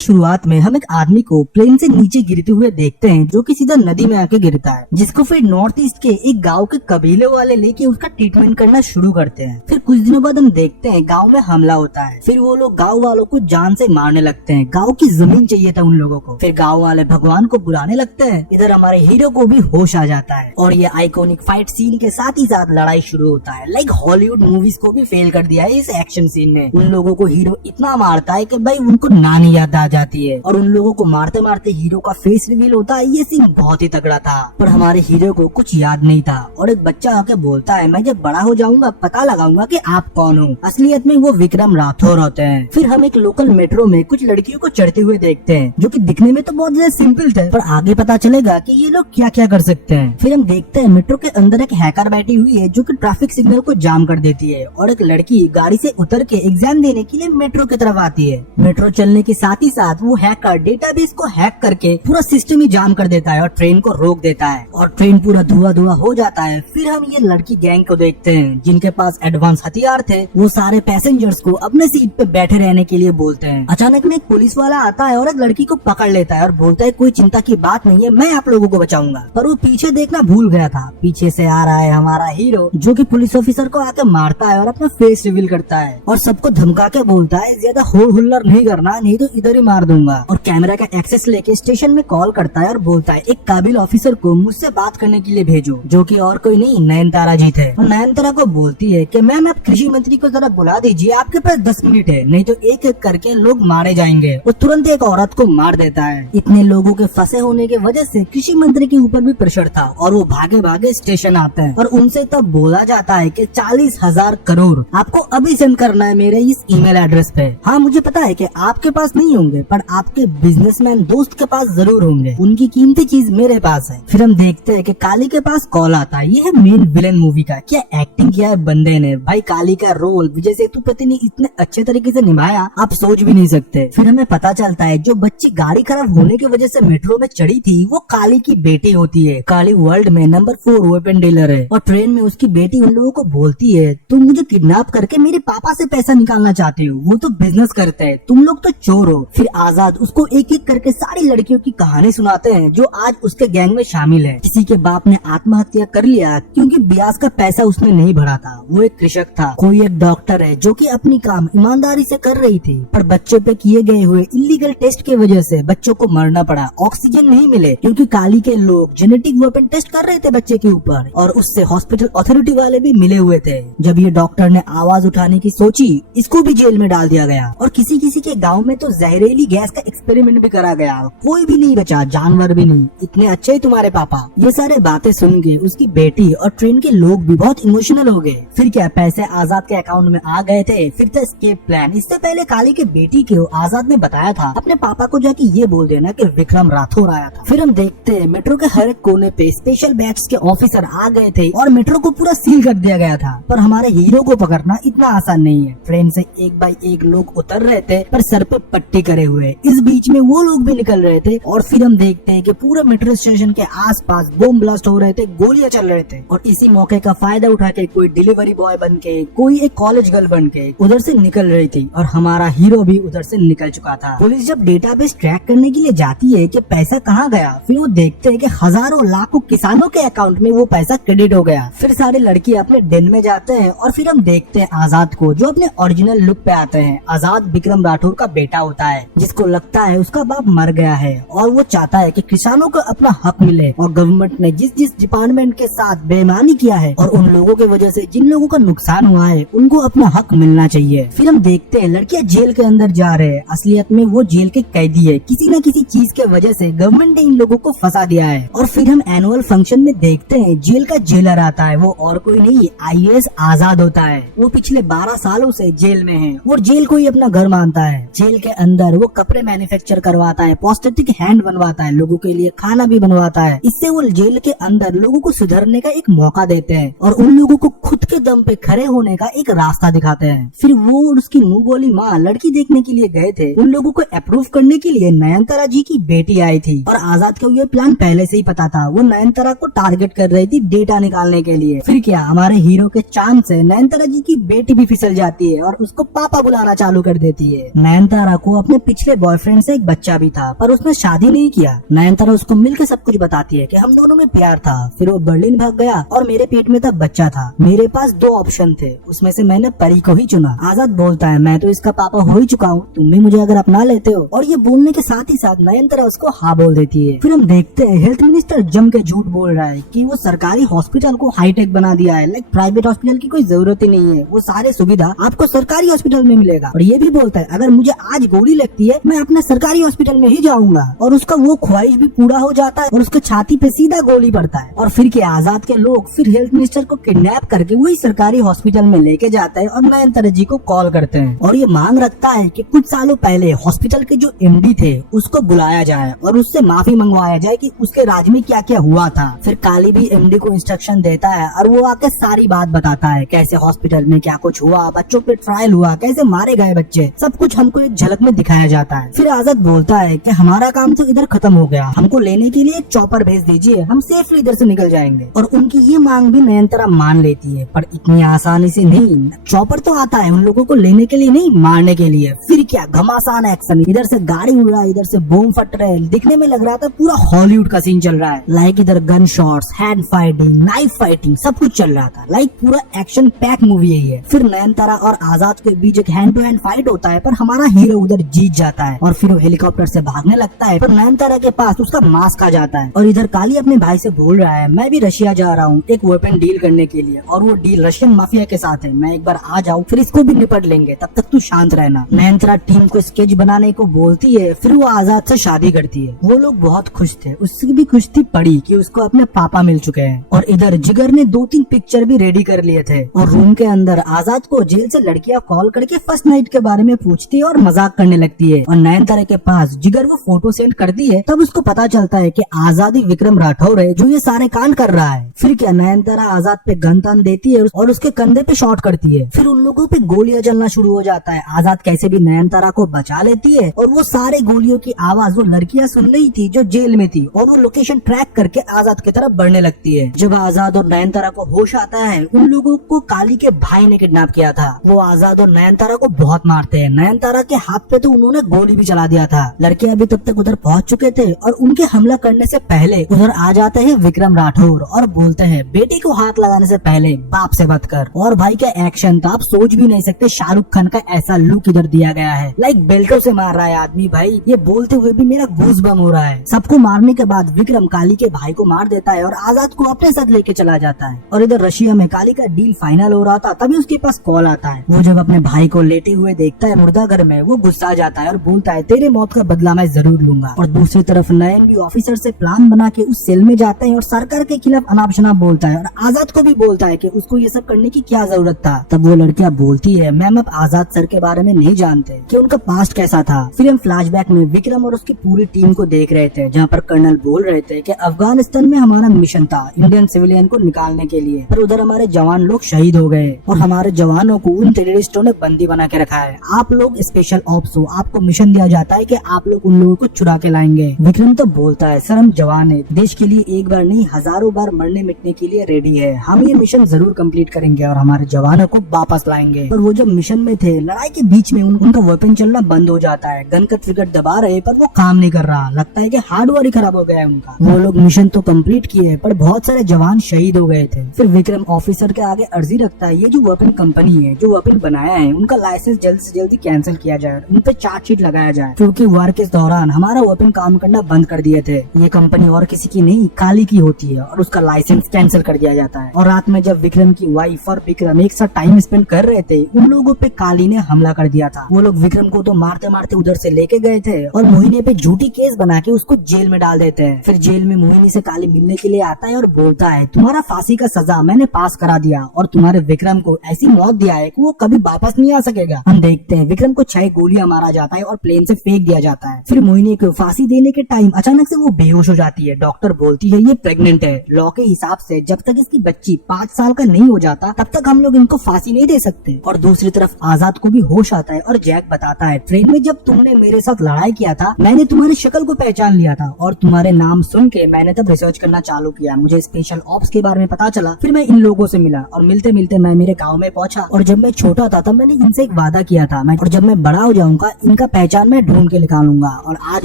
शुरुआत में हम एक आदमी को प्लेन से नीचे गिरते हुए देखते हैं, जो कि सीधा नदी में आके गिरता है, जिसको फिर नॉर्थ ईस्ट के एक गांव के कबीले वाले लेके उसका ट्रीटमेंट करना शुरू करते हैं। फिर कुछ दिनों बाद हम देखते हैं गांव में हमला होता है। फिर वो लोग गांव वालों को जान से मारने लगते हैं। गांव की जमीन चाहिए था उन लोगों को। फिर गांव वाले भगवान को बुलाने लगते हैं। इधर हमारे हीरो को भी होश आ जाता है और ये आइकॉनिक फाइट सीन के साथ ही साथ लड़ाई शुरू होता है। लाइक हॉलीवुड मूवीज को भी फेल कर दिया है इस एक्शन सीन ने। उन लोगों को हीरो इतना मारता है कि भाई उनको नानी याद आ जाती है और उन लोगों को मारते मारते हीरो का फेस रिवील होता है। ये सीन बहुत ही तगड़ा था, पर हमारे हीरो को कुछ याद नहीं था और एक बच्चा आके बोलता है, मैं जब बड़ा हो जाऊंगा पता लगाऊंगा कि आप कौन हो। असलियत में वो विक्रम राठौर होते हैं। फिर हम एक लोकल मेट्रो में कुछ लड़कियों को चढ़ते हुए देखते हैं, जो कि दिखने में तो बहुत ज्यादा सिंपल थे, पर आगे पता चलेगा कि ये लोग क्या क्या कर सकते हैं। फिर हम देखते हैं मेट्रो के अंदर एक हैकर बैठी हुई है, जो कि ट्रैफिक सिग्नल को जाम कर देती है और एक लड़की गाड़ी से उतर के एग्जाम देने के लिए मेट्रो की तरफ आती है। मेट्रो चलने के साथ ही साथ वो हैकर डेटाबेस को हैक करके पूरा सिस्टम ही जाम कर देता है और ट्रेन को रोक देता है और ट्रेन पूरा धुआं धुआं हो जाता है। फिर हम ये लड़की गैंग को देखते हैं, जिनके पास एडवांस हथियार थे। वो सारे पैसेंजर्स को अपने सीट पे बैठे रहने के लिए बोलते हैं। अचानक में एक पुलिस वाला आता है और एक लड़की को पकड़ लेता है और बोलता है, कोई चिंता की बात नहीं है, मैं आप लोगों को बचाऊंगा। पर वो पीछे देखना भूल गया था। पीछे से आ रहा है हमारा हीरो, जो कि पुलिस ऑफिसर को आके मारता है और अपना फेस रिवील करता है और सबको धमका के बोलता है, ज्यादा होल हुल्लड़ नहीं करना, नहीं तो इधर ही मार दूंगा। और कैमरा का एक्सेस लेके स्टेशन में कॉल करता है और बोलता है, एक काबिल ऑफिसर को मुझसे बात करने के लिए भेजो, जो कि और कोई नहीं नयनतारा जी थे। और नयनतारा को बोलती है कि मैम आप कृषि मंत्री को जरा बुला दीजिए, आपके पास 10 मिनट है, नहीं तो एक एक करके लोग मारे जाएंगे। वो तुरंत एक औरत को मार देता है। इतने लोगों के फंसे होने की वजह से कृषि मंत्री के ऊपर भी प्रेशर था और वो भागे भागे स्टेशन आते हैं और उनसे तब बोला जाता है कि 40,000 करोड़ आपको अभी सेंड करना है मेरे इस ईमेल एड्रेस पे। हाँ, मुझे पता है कि आपके पास नहीं होंगे, पर आपके बिजनेसमैन दोस्त के पास जरूर होंगे, उनकी कीमती चीज मेरे पास है। फिर हम देखते हैं कि काली के पास कॉल आता है। ये है मेन विलेन मूवी का। क्या एक्टिंग किया है बंदे ने भाई। काली का रोल विजय सेतुपति ने इतने अच्छे तरीके से निभाया, आप सोच भी नहीं सकते। फिर हमें पता चलता है जो बच्ची गाड़ी खराब होने की वजह से मेट्रो में चढ़ी थी, वो काली की बेटी होती है। काली वर्ल्ड में नंबर 4 वेपन डीलर है और ट्रेन में उसकी बेटी उन लोगों को बोलती है, तुम मुझे किडनैप करके मेरे पापा से पैसा निकालना चाहते हो, वो तो बिजनेस करते हैं, तुम लोग तो चोर हो। फिर आजाद उसको एक एक करके सारी लड़कियों की कहानी सुनाते हैं जो आज उसके गैंग में शामिल है। किसी के बाप ने आत्महत्या कर लिया क्योंकि ब्याज का पैसा उसने नहीं भरा था, वो एक कृषक था। कोई एक डॉक्टर है जो कि अपनी काम ईमानदारी से कर रही थी, पर बच्चों पे किए गए हुए इलीगल टेस्ट की वजह से बच्चों को मरना पड़ा। ऑक्सीजन नहीं मिले क्योंकि काली के लोग जेनेटिक वेपन टेस्ट कर रहे थे बच्चे के ऊपर और उससे हॉस्पिटल अथॉरिटी वाले भी मिले हुए थे। जब ये डॉक्टर ने आवाज उठाने की सोची, इसको भी जेल में डाल दिया गया और किसी किसी के गाँव में तो जहरीली गैस का एक्सपेरिमेंट भी करा गया। कोई भी नहीं बचा, जानवर भी नहीं। इतने अच्छे ही तुम्हारे पापा। ये सारे बातें सुन के उसकी बेटी और ट्रेन के लोग भी बहुत इमोशनल हो गए। फिर क्या, पैसे आजाद के अकाउंट में आ गए थे। फिर था एस्केप प्लान। इससे पहले काली के बेटी को आजाद ने बताया था, अपने पापा को जाके ये बोल देना कि विक्रम राठौर आया था। फिर हम देखते हैं मेट्रो के हर एक कोने पे स्पेशल बैच के ऑफिसर आ गए थे और मेट्रो को पूरा सील कर दिया गया था। पर हमारे हीरो को पकड़ना इतना आसान नहीं है। ट्रेन से एक बाई एक लोग उतर रहे थे, पर सर पे पट्टी करे हुए। इस बीच में वो लोग भी निकल रहे थे और फिर हम देखते हैं कि पूरे मेट्रो स्टेशन के आसपास बम ब्लास्ट हो रहे थे, गोलियां चल रहे थे और इसी मौके का फायदा उठा के कोई डिलीवरी बॉय बन के, कोई एक कॉलेज गर्ल बन के उधर से निकल रही थी और हमारा हीरो भी उधर से निकल चुका था। पुलिस जब डेटाबेस ट्रैक करने के लिए जाती है कि पैसा कहाँ गया, फिर वो देखते हैं कि हजारों लाखों किसानों के अकाउंट में वो पैसा क्रेडिट हो गया। फिर सारे लड़के अपने डेन में जाते हैं और फिर हम देखते हैं आजाद को, जो अपने ओरिजिनल लुक पे आते हैं। आजाद विक्रम राठौर का बेटा होता है, जिसको लगता है उसका बाप मर गया है और वो चाहता है कि किसानों को अपना हक मिले और गवर्नमेंट ने जिस जिस डिपार्टमेंट के साथ बेईमानी किया है और उन लोगों की वजह से जिन लोगों का नुकसान हुआ है, उनको अपना हक मिलना चाहिए। फिर हम देखते हैं लड़कियां जेल के अंदर जा रहे हैं। असलियत में वो जेल के कैदी है। किसी न किसी चीज के वजह से गवर्नमेंट ने इन लोगों को फंसा दिया है। और फिर हम एनुअल फंक्शन में देखते हैं जेल का जेलर आता है। वो और कोई नहीं, IAS आजाद होता है। वो पिछले 12 सालों से जेल में है और जेल को ही अपना घर मानता है। जेल के अंदर वो कपड़े मैन्युफैक्चर करवाता है, प्रोस्थेटिक हैंड बनवाता है, लोगों के लिए खाना भी बनवाता है। इससे वो जेल के अंदर लोगों को सुधरने का एक मौका देते हैं और उन लोगों को खुद के दम पे खड़े होने का एक रास्ता दिखाते हैं। फिर वो और उसकी मुंह बोली माँ लड़की देखने के लिए गए थे। उन लोगों को अप्रूव करने के लिए नयनतारा जी की बेटी आई थी और आजाद को ये प्लान पहले से ही पता था। वो नयनतारा को टारगेट कर रही थी डेटा निकालने के लिए। फिर क्या, हमारे हीरो के चांद से नयनतारा जी की बेटी भी फिसल जाती है और उसको पापा बुलाना चालू कर देती है। नयनतारा को अपने पिछले बॉयफ्रेंड से एक बच्चा भी था, पर उसने शादी नहीं किया। नयनतारा उसको मिलकर सब कुछ बताती है कि हम दोनों में प्यार था, फिर वो बर्लिन भाग गया और मेरे पेट में तब बच्चा था। मेरे पास 2 ऑप्शन थे, उसमें से मैंने परी को ही चुना। आजाद बोलता है मैं तो इसका पापा हो ही चुका हूँ, तुम भी मुझे अगर अपना लेते हो। और ये बोलने के साथ ही साथ नयनतारा उसको हाँ बोल देती है। फिर हम देखते हैं हेल्थ मिनिस्टर जम के झूठ बोल रहा है कि वो सरकारी हॉस्पिटल को हाईटेक बना दिया है, लाइक प्राइवेट हॉस्पिटल की कोई जरूरत ही नहीं है, वो सारे सुविधा आपको सरकारी हॉस्पिटल में मिलेगा। और ये भी बोलता है अगर मुझे आज गोली लगती है मैं अपने सरकारी हॉस्पिटल में ही जाऊंगा। और उसका वो ख्वाहिश भी पूरा हो जाता है और उसके छाती पे सीधा गोली पड़ता है। और फिर क्या आजाद के लोग फिर हेल्थ मिनिस्टर को किडनैप करके वही सरकारी हॉस्पिटल में लेके जाते हैं और नयनतारा जी को कॉल करते हैं और ये मांग रखता है कि कुछ सालों पहले हॉस्पिटल के जो एमडी थे उसको बुलाया जाए और उससे माफी मंगवाया जाए कि उसके राज में क्या क्या हुआ था। फिर काली भी एमडी को इंस्ट्रक्शन देता है और वो आके सारी बात बताता है कैसे हॉस्पिटल में क्या कुछ हुआ, बच्चों पे ट्रायल हुआ, कैसे मारे गए बच्चे, सब कुछ हमको एक झलक में दिखाया जाता है। फिर आजाद बोलता है कि हमारा काम तो इधर खत्म हो गया, हमको लेने के लिए एक चॉपर भेज दीजिए, हम सेफली इधर से निकल जाएंगे। और उनकी ये मांग भी नयनतारा मान लेती है, पर इतनी आसानी से नहीं। चॉपर तो आता है उन लोगों को लेने के लिए नहीं, मारने के लिए। फिर क्या घमासान एक्शन, इधर से गाड़ी उड़ रहा है, इधर से बम फट रहे हैं, दिखने में लग रहा था पूरा हॉलीवुड का सीन चल रहा है। लाइक इधर gun shots, hand fighting, knife fighting, सब कुछ चल रहा था। लाइक पूरा एक्शन पैक मूवी है ये। फिर नयनतारा और आजाद के बीच एक हैंड टू हैंड फाइट होता है, पर हमारा हीरो उधर जीत जाता है और फिर वो हेलीकॉप्टर से भागने लगता है, पर नयनतारा के पास उसका मास्क आ जाता है। और इधर काली अपने भाई से बोल रहा है मैं भी रशिया जा रहा हूँ एक वेपन डील करने के लिए, और वो डील रशियन माफिया के साथ है, मैं एक बार आ जाऊँ फिर इसको भी निपट लेंगे, तब तक तू शांत रहना। नयनतारा टीम को स्केच बनाने को बोलती है, फिर वो आजाद से शादी करती है। वो लोग बहुत खुश थे, उससे भी खुश थी पड़ी कि उसको अपने पापा मिल चुके हैं। और इधर जिगर ने 2-3 पिक्चर भी रेडी कर लिए थे और रूम के अंदर आजाद को जेल से लड़कियां कॉल करके फर्स्ट नाइट के बारे में पूछती है और मजाक करने लगती है। और नयनतारा के पास जिगर वो फोटो सेंड करती है, तब उसको पता चलता है कि आजादी विक्रम राठौर है जो ये सारे कांड कर रहा है। फिर क्या नयनतारा आजाद पे गन तान देती है और उसके कंधे पे शॉट करती है। फिर उन लोगों पे गोलियां चलना शुरू हो जाता है। आजाद कैसे भी नयनतारा को बचा लेती है और वो सारे गोलियों की आवाज वो लड़कियां सुन रही थी जो जेल में थी, और वो लोकेशन ट्रैक करके आजाद की तरफ बढ़ने लगती है। जब आजाद और नयनतारा को होश आता है, उन लोगों को काली के भाई ने किडनैप किया था। वो आजाद और नयनतारा को बहुत मारते हैं। नयनतारा के हाथ पे तो उन्होंने गोली भी चला दिया था। लड़के अभी तब तक उधर पहुंच चुके थे और उनके हमला करने से पहले उधर आ जाते हैं विक्रम राठौर और बोलते हैं बेटी को हाथ लगाने से पहले बाप से बात कर। और भाई का एक्शन था, आप सोच भी नहीं सकते शाहरुख खान का ऐसा लुक इधर दिया गया है, लाइक बेल्टों से मार रहा है आदमी। भाई ये बोलते हुए भी मेरा गूज बम हो रहा है। सबको मारने के बाद विक्रम काली के भाई को मार देता है और आजाद को अपने साथ लेके चला जाता है। और इधर रशिया में काली का डील फाइनल हो रहा था, तभी उसके पास कॉल आता है। वो जब अपने भाई को लेटे हुए देखता है मुर्दा घर में, वो गुस्सा जाता है और बोलता है तेरे मौत का बदला मैं जरूर लूंगा। और दूसरी तरफ नयन भी ऑफिसर से प्लान बना के उस सेल में जाते हैं और सरकार के खिलाफ अनाप शनाप बोलता है और आजाद को भी बोलता है कि उसको ये सब करने की क्या जरूरत था। तब वो लड़कियां बोलती है मैम आप आजाद सर के बारे में नहीं जानते कि उनका पास्ट कैसा था। फिर हम फ्लैशबैक में विक्रम और उसकी पूरी टीम को देख रहे थे, जहाँ पर कर्नल बोल रहे थे कि अफगानिस्तान में हमारा मिशन था इंडियन सिविलियन को निकालने के लिए, पर उधर हमारे जवान लोग शहीद हो गए और हमारे जवानों को उन टेररिस्टों ने बंदी बना के रखा है। आप लोग स्पेशल ऑप्स हो, आपको मिशन दिया जाता है कि आप लोग उन लोगों को चुरा के लाएंगे। विक्रम तो बोलता है सर हम जवान है, देश के लिए एक बार नहीं हजारों बार मरने मिटने के लिए रेडी है, हम ये मिशन जरूर कंप्लीट करेंगे और हमारे जवानों को वापस लाएंगे। पर वो जब मिशन में थे, लड़ाई के बीच में उनका वेपन चलना बंद हो जाता है। गन का ट्रिगर दबा रहे पर वो काम नहीं कर रहा, लगता है कि हार्डवेयर ही खराब हो गया है उनका। वो लोग मिशन तो कंप्लीट किए पर बहुत सारे जवान शहीद हो गए थे। फिर विक्रम ऑफिसर के आगे अर्जी रखता है ये जो वेपन कंपनी है जो वेपन बनाया है उनका लाइसेंस जल्द से जल्दी कैंसिल किया जाए, उन पे चार्जशीट लगाया जाए, क्योंकि वार के दौरान हमारा वेपन काम करना बंद कर दिए थे। ये कंपनी और किसी की नहीं काली की होती है और उसका लाइसेंस कैंसिल कर दिया जाता है। और रात में जब विक्रम की वाइफ और विक्रम एक साथ टाइम स्पेंड कर रहे थे, उन लोगों पे काली ने हमला कर दिया था। वो लोग विक्रम को तो मारते मारते उधर से लेके गए थे और मोहिनी पे झूठी केस बना के उसको जेल में डाल देते हैं। फिर जेल में मोहिनी से काली मिलने के लिए आता है और बोलता है तुम्हारा फांसी का सजा मैंने पास करा दिया और तुम्हारे विक्रम को ऐसी मौत दिया है कि वो कभी वापस नहीं आ सकेगा। हम देखते हैं विक्रम को 6 गोलियां मारा जाता है और प्लेन से फेंक दिया जाता है। फिर मोहिनी को फांसी देने के टाइम अचानक से वो बेहोश हो जाती है। डॉक्टर बोलती है ये प्रेग्नेंट है, लॉ के हिसाब से जब तक इसकी बच्ची 5 साल का नहीं हो जाता तब तक हम लोग इनको फांसी नहीं दे सकते। और दूसरी तरफ आजाद को भी होश आता है और जैक बताता है ट्रेन में जब तुमने मेरे साथ लड़ाई किया था मैंने तुम्हारी शक्ल को पहचान लिया था और तुम्हारे नाम सुन के मैंने तब रिसर्च करना चालू किया, मुझे स्पेशल ऑप्स के बारे में पता चला। फिर मैं इन लोगों से मिला और मिलते मिलते मैं मेरे गाँव में पहुंचा और जब मैं छोटा था तब मैंने इनसे एक वादा किया था और जब मैं बड़ा हो जाऊंगा इनका इनका पहचान मैं ढूंढ के निकालूंगा। और आज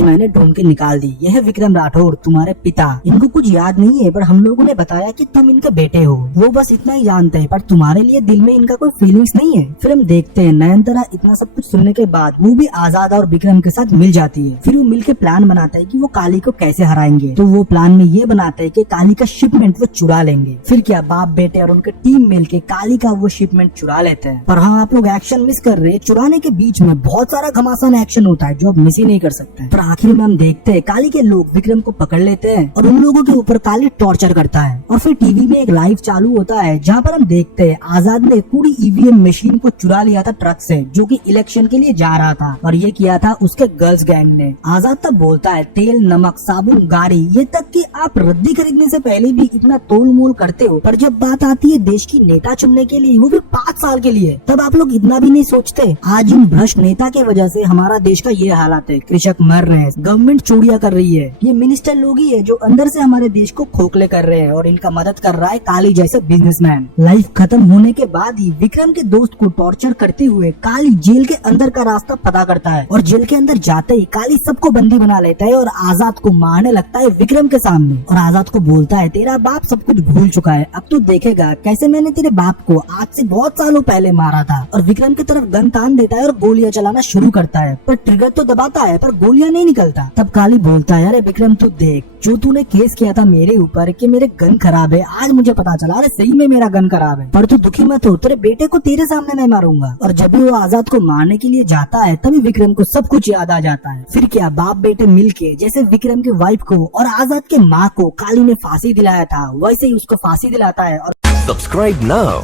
मैंने ढूंढ के निकाल दी। यह है विक्रम राठौर, तुम्हारे पिता। इनको कुछ याद नहीं है, पर हम लोगों ने बताया कि तुम इनके बेटे हो। वो बस इतना ही जानते हैं, पर तुम्हारे लिए दिल में इनका कोई फीलिंग्स नहीं है। फिर हम देखते हैं नयनतारा इतना सब कुछ सुनने के बाद वो भी आजाद और विक्रम के साथ मिल जाती है। फिर वो मिलके प्लान बनाता है कि वो काली को कैसे हराएंगे। तो वो प्लान में ये बनाता है कि काली का शिपमेंट वो चुरा लेंगे। फिर क्या बाप बेटे और उनके टीम मिलके काली का वो शिपमेंट चुरा लेते हैं। पर हाँ, आप लोग एक्शन मिस कर रहे हैं। चुराने के बीच में बहुत सारा घमासान एक्शन होता है जो आप मिस ही नहीं कर सकते। पर आखिर में हम देखते हैं काली के लोग विक्रम को पकड़ लेते हैं और उन लोगों के ऊपर काली टॉर्चर करता है। और फिर टीवी में एक लाइव चालू होता है जहाँ पर हम देखते हैं आजाद ने पूरी ईवीएम मशीन को चुरा लिया था ट्रक से, जो कि इलेक्शन के लिए जा रहा था। और ये किया था उसके गर्ल्स गैंग ने। आजाद तब बोलता है तेल, नमक, साबुन, गाड़ी, ये तक कि आप रद्दी खरीदने से पहले भी इतना तोल मोल करते हो, पर जब बात आती है देश की नेता चुनने के लिए, वो भी 5 साल के लिए, तब आप लोग इतना भी नहीं सोचते। आज इन भ्रष्ट नेता के वजह से हमारा देश का ये हालात है। कृषक मर रहे हैं, गवर्नमेंट चोरियां कर रही है। ये मिनिस्टर लोग ही है जो अंदर से हमारे देश को खोखले कर रहे हैं और इनका मदद कर रहा है काली जैसे बिजनेसमैन। लाइफ खत्म होने के बाद ही विक्रम के दोस्त को टॉर्चर करते हुए काली जेल के अंदर का रास्ता पता करता है और जेल के अंदर जाते ही काली सबको बंदी बना लेता है और आजाद को मारने लगता है विक्रम के सामने। और आजाद को बोलता है तेरा बाप सब कुछ भूल चुका है, अब तो देखेगा कैसे मैंने तेरे बाप को आज से बहुत सालों पहले मारा था। और विक्रम की तरफ गन तान देता है और गोलियां चलाना शुरू करता है, पर ट्रिगर तो दबाता है पर गोलियां नहीं निकलता। तब काली बोलता है अरे विक्रम तू देख, जो तूने केस किया था मेरे ऊपर कि मेरे गन खराब है, आज मुझे पता चला अरे सही में मेरा गन खराब है। पर तू दुखी मत हो, तेरे बेटे को तेरे सामने मैं मारूंगा। और जब भी वो आजाद को मारने के लिए जाता है तभी विक्रम को सब कुछ याद आ जाता है। फिर क्या बाप बेटे मिलके जैसे विक्रम के वाइफ को और आजाद के माँ को काली ने फांसी दिलाया था, वैसे ही उसको फांसी दिलाता है। और Subscribe now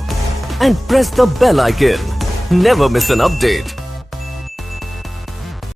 and press the bell icon. Never miss an update.